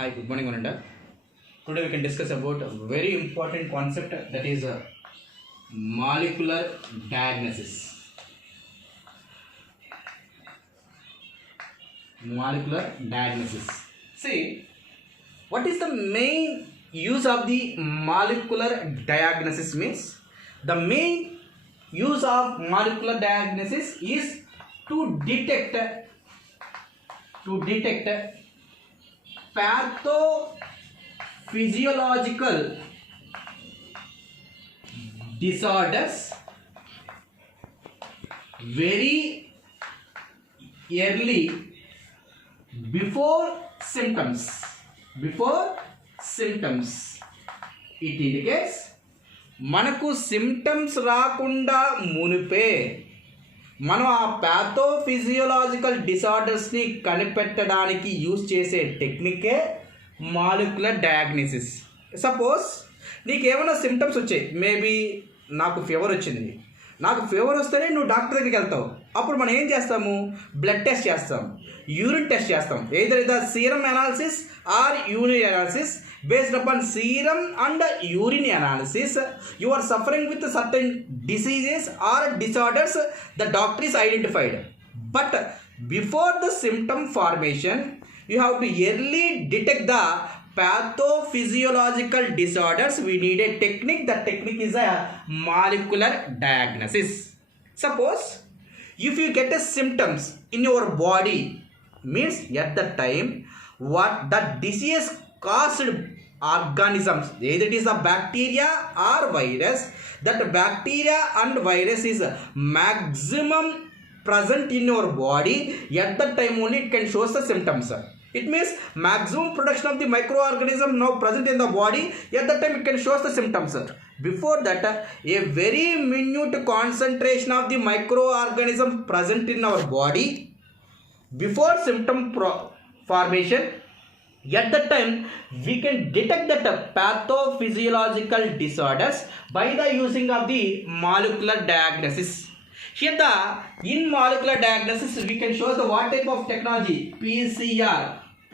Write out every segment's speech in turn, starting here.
Hi, good morning, Ananda. Today we can discuss about a very important concept that is molecular diagnosis. Molecular diagnosis. See, what is the main use of the molecular diagnosis means? The main use of molecular diagnosis is to detect pathophysiological disorders very early before symptoms. It indicates మనకు symptoms రాకుండా మునిపే మనం ఆ ప్యాథోఫిజియోలాజికల్ డిసార్డర్స్ని కనిపెట్టడానికి use చేసే టెక్నికే molecular diagnosis. Suppose నీకు ఏమైనా symptoms వచ్చాయి, maybe నాకు ఫీవర్ వచ్చింది. నాకు ఫీవర్ వస్తేనే నువ్వు డాక్టర్ దగ్గరికి వెళ్తావు. అప్పుడు మనం ఏం చేస్తాము? బ్లడ్ టెస్ట్ చేస్తాం, యూరిన్ టెస్ట్ చేస్తాం. Either the serum analysis are urine analysis. Based upon serum and urine analysis, you are suffering with certain diseases or disorders the doctor is identified. But before the symptom formation, you have to early detect the pathophysiological disorders. We need a technique. That technique is a molecular diagnosis. Suppose if you get a symptoms in your body, means at the time what the disease caused organisms, either it is a bacteria or virus, that bacteria and virus is maximum present in your body. At that time only it can show the symptoms. It means maximum production of the microorganism now present in the body. At that time it can show the symptoms. Before that, a very minute concentration of the microorganism present in our body before symptom formation. At that time we can detect that pathophysiological disorders by the using of the molecular diagnosis. Here in molecular diagnosis we can show the what type of technology? PCR,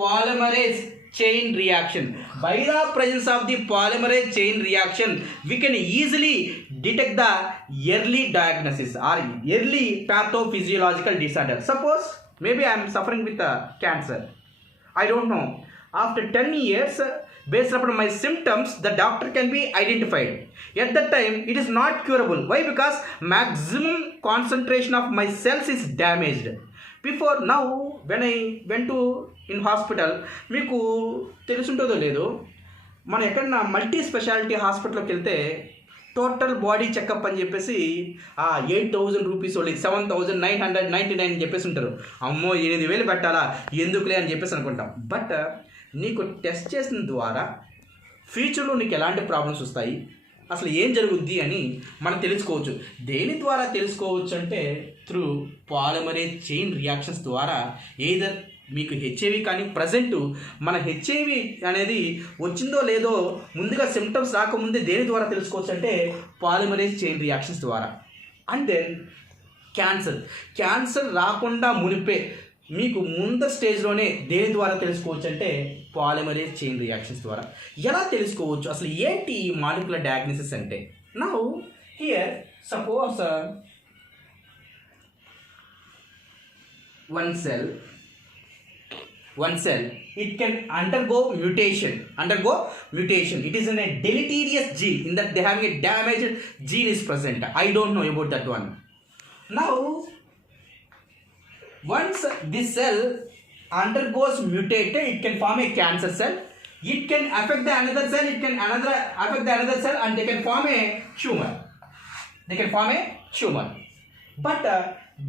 polymerase chain reaction. By the presence of the polymerase chain reaction we can easily detect the early diagnosis or early pathophysiological disorder. Suppose maybe I am suffering with cancer. I don't know. After 10 years, based upon my symptoms, the doctor can be identified. At that time, it is not curable. Why? Because maximum concentration of my cells is damaged. Before now, when I went to in hospital, మీకు తెలుసుంటుందో లేదో, మనం ఎక్కడన్నా multi speciality హాస్పిటల్కి వెళ్తే total body checkup అని చెప్పేసి 8,000 rupees వాళ్ళకి 7,999 అని చెప్పేసి ఉంటారు. అమ్మో 8,000 పెట్టాలా ఎందుకులే అని చెప్పేసి అనుకుంటాం. బట్ నీకు టెస్ట్ చేసిన ద్వారా ఫ్యూచర్లో నీకు ఎలాంటి ప్రాబ్లమ్స్ వస్తాయి, అసలు ఏం జరుగుద్ది అని మనం తెలుసుకోవచ్చు. దేని ద్వారా తెలుసుకోవచ్చు అంటే త్రూ పాలిమరేజ్ చైన్ రియాక్షన్స్ ద్వారా. ఏదర్ మీకు హెచ్ఐవి కానీ ప్రజెంట్ మన హెచ్ఐవి అనేది వచ్చిందో లేదో ముందుగా సిమ్టమ్స్ రాకముందే దేని ద్వారా తెలుసుకోవచ్చు అంటే పాలిమరేజ్ చైన్ రియాక్షన్స్ ద్వారా. అండ్ దెన్ క్యాన్సర్ రాకుండా మునిపే మీకు ముందు స్టేజ్లోనే దేని ద్వారా తెలుసుకోవచ్చు అంటే పాలిమరేజ్ చైన్ రియాక్షన్స్ ద్వారా. ఎలా తెలుసుకోవచ్చు, అసలు ఏంటి ఈ మాలిక్యులర్ డయాగ్నోసిస్ అంటే? Now here suppose one cell it can undergo mutation. It is in a deleterious gene, in that they having a damaged gene is present. I don't know about that one. Now once this cell undergoes mutated, it can form a cancer cell. It can affect the another cell, affect the another cell, and they can form a tumor. But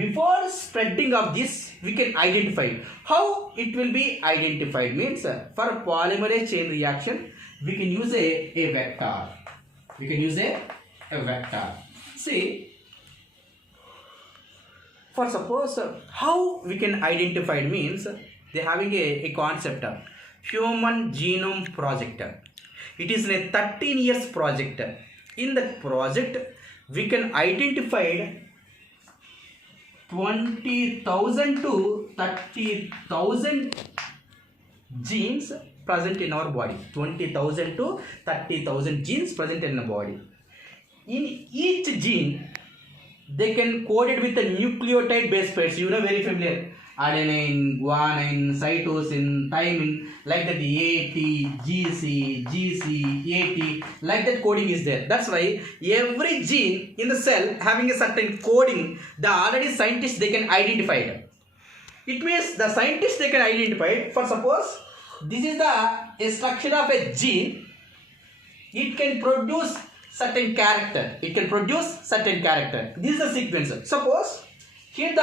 before spreading of this we can identify. How it will be identified means for polymerase chain reaction we can use a vector. See, for suppose how we can identify means they having a concept of Human Genome Project. It is a 13 years project. In that project we can identify 20,000 to 30,000 genes present in our body. 20,000 to 30,000 genes present in the body. In each gene, they can code it with a nucleotide base pairs. You know, very familiar. Adenine, guanine, cytosine, thymine, like that AT, GC, GC, AT, like that coding is there. That's why every gene in the cell having a certain coding, the already scientists they can identify it. It means the scientists they can identify it. For suppose this is the structure of a gene, it can produce certain character. It can produce certain character. This is the sequence. Suppose here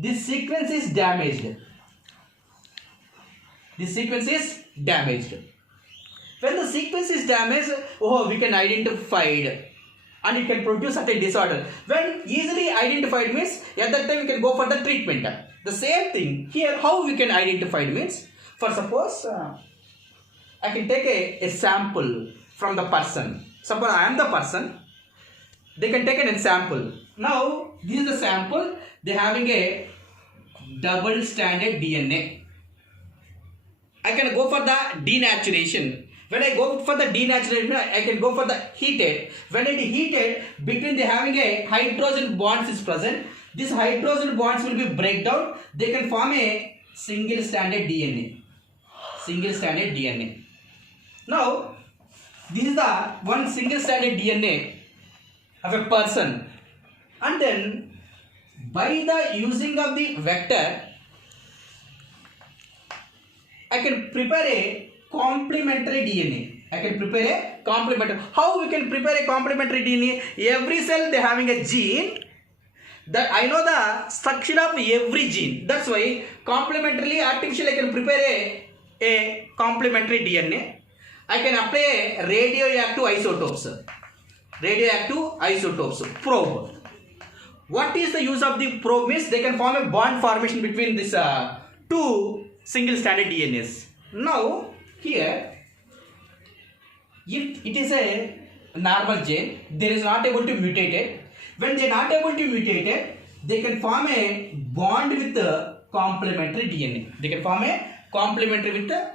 this sequence is damaged. This sequence is damaged. When the sequence is damaged, we can identify it and it can produce certain disorder. When easily identified means at that time we can go for the treatment. The same thing here, how we can identify it means, for suppose I can take a sample from the person. Suppose I am the person, they can take an sample. Now this is the sample, they having a double stranded DNA. I can go for the denaturation. When I go for the denaturation, I can go for the heated. When it is heated, between they having a hydrogen bonds is present. This hydrogen bonds will be break down. They can form a single stranded DNA. Single stranded DNA. Now, this is the one single stranded DNA of a person. And then, by the using of the vector, I can prepare a complementary DNA. I can prepare a complementary. How we can prepare a complementary DNA? Every cell they having a gene. That I know the structure of every gene. That's why complementarily artificially I can prepare a complementary DNA. I can apply radioactive isotopes. Radioactive isotopes. Probe. What is the use of the probe? Means they can form a bond formation between these two single stranded DNAs. Now here, if it is a normal gene, they is not able to mutate it. When they are not able to mutate it, they can form a bond with the complementary DNA. They can form a complementary with the,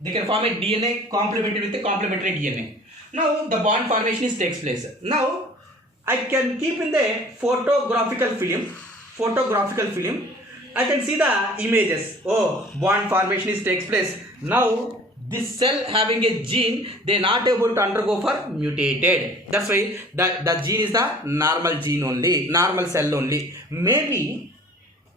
they can form a DNA complementary with the complementary DNA. Now the bond formation is takes place. Now I can keep in the photographical film. I can see the images. Oh, bond formation is takes place. Now this cell having a gene, they are not able to undergo for mutated. That's why the gene is the normal gene only, normal cell only. Maybe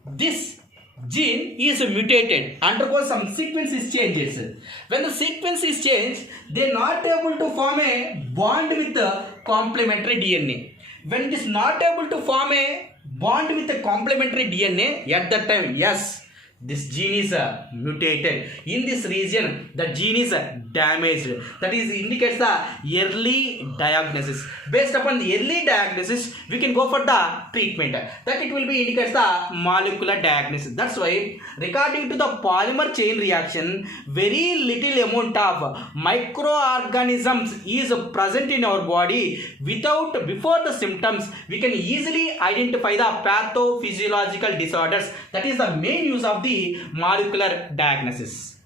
this gene is mutated, undergo some sequence is changes. When the sequence is changed, they are not able to form a bond with the complementary DNA. When it is not able to form a bond with the complementary DNA, at that time, yes, this gene is mutated. In this region, the gene is damaged. That is indicates the early diagnosis. Based upon the early diagnosis, we can go for the treatment. That it will be indicates the molecular diagnosis. That's why, regarding to the polymer chain reaction, very little amount of microorganisms is present in our body. Before the symptoms, we can easily identify the pathophysiological disorders. That is the main use of the molecular diagnosis.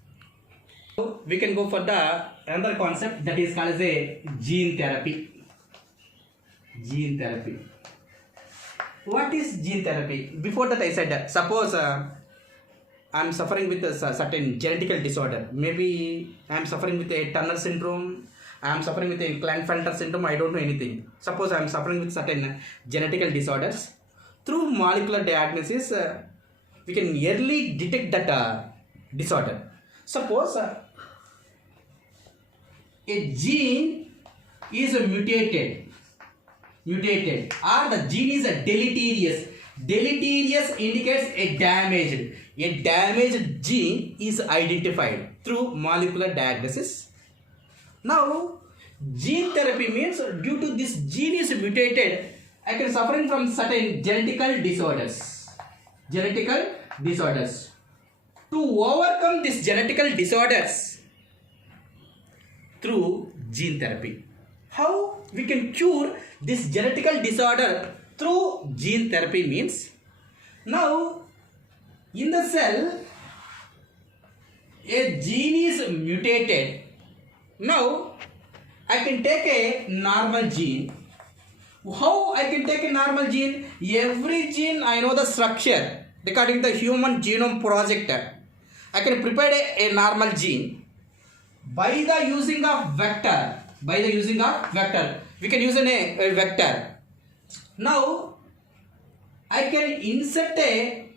So we can go for the another concept that is called as a gene therapy. Gene therapy. What is gene therapy? Before that I said, suppose I am suffering with a certain genetical disorder. Maybe I am suffering with a Turner syndrome. I am suffering with a Klinefelter syndrome. I don't know anything. Suppose I am suffering with certain genetical disorders. Through molecular diagnosis, we can early detect that disorder. Suppose a gene is mutated or the gene is deleterious. Deleterious indicates a damaged gene is identified through molecular diagnosis. Now gene therapy means due to this gene is mutated, I can suffering from certain genetical disorders. To overcome these genetical disorders through gene therapy. How we can cure this genetical disorder through gene therapy means, now in the cell a gene is mutated. Now, I can take a normal gene. How I can take a normal gene? Every gene I know the structure regarding the Human Genome Project. I can prepare a normal gene by the using of vector. By the using of vector, we can use a vector. Now, I can insert a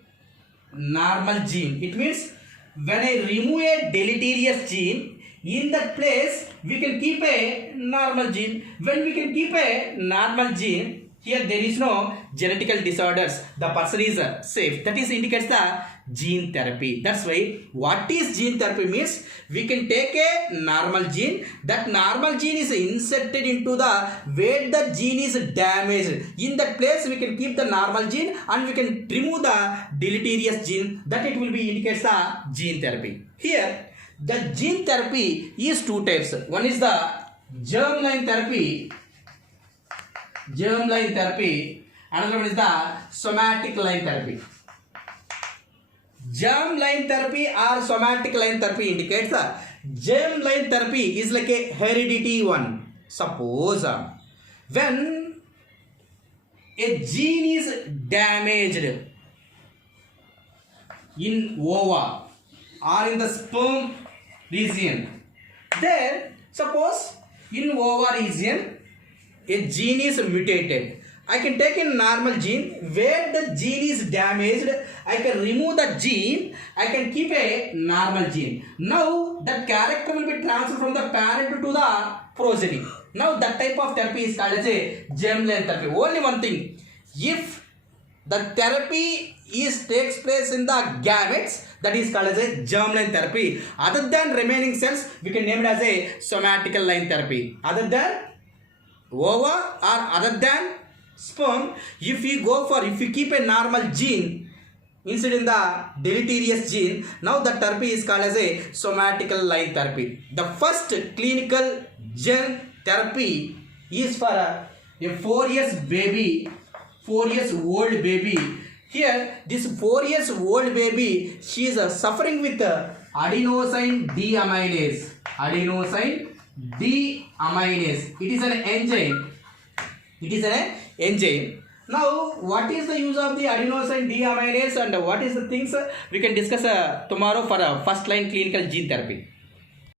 normal gene. It means when I remove a deleterious gene, in that place we can keep a normal gene. When we can keep a normal gene, here there is no genetical disorders. The person is safe. That is indicates the gene therapy. That's why what is gene therapy means we can take a normal gene. That normal gene is inserted into the where the gene is damaged. In that place we can keep the normal gene and we can remove the deleterious gene. That it will be indicates the gene therapy. Here the gene therapy is two types. One is the germline therapy. Germline therapy. Another one is the somatic line therapy. Germline therapy or somatic line therapy indicates the germline therapy is like a heredity one. Suppose when a gene is damaged in ova or in the sperm region, there suppose in ova region a gene is mutated. I can take a normal gene where the gene is damaged. I can remove the gene. I can keep a normal gene. Now that character will be transferred from the parent to the progeny. Now that type of therapy is called as a germline therapy. Only one thing, if the therapy takes place in the gametes, that is called as a germline therapy. Other than remaining cells, we can name it as a somatical line therapy. Other than ova or other than sperm, if you keep a normal gene instead in the deleterious gene, now the therapy is called as a somatical line therapy. The first clinical gene therapy is for a 4 years baby, 4 years old baby. Here this 4 years old baby, she is suffering with adenosine deaminase. Adenosine deaminase. It is an enzyme. It is an enzyme. Now, what is the use of the adenosine deaminase and what is the things we can discuss tomorrow for a first line clinical gene therapy.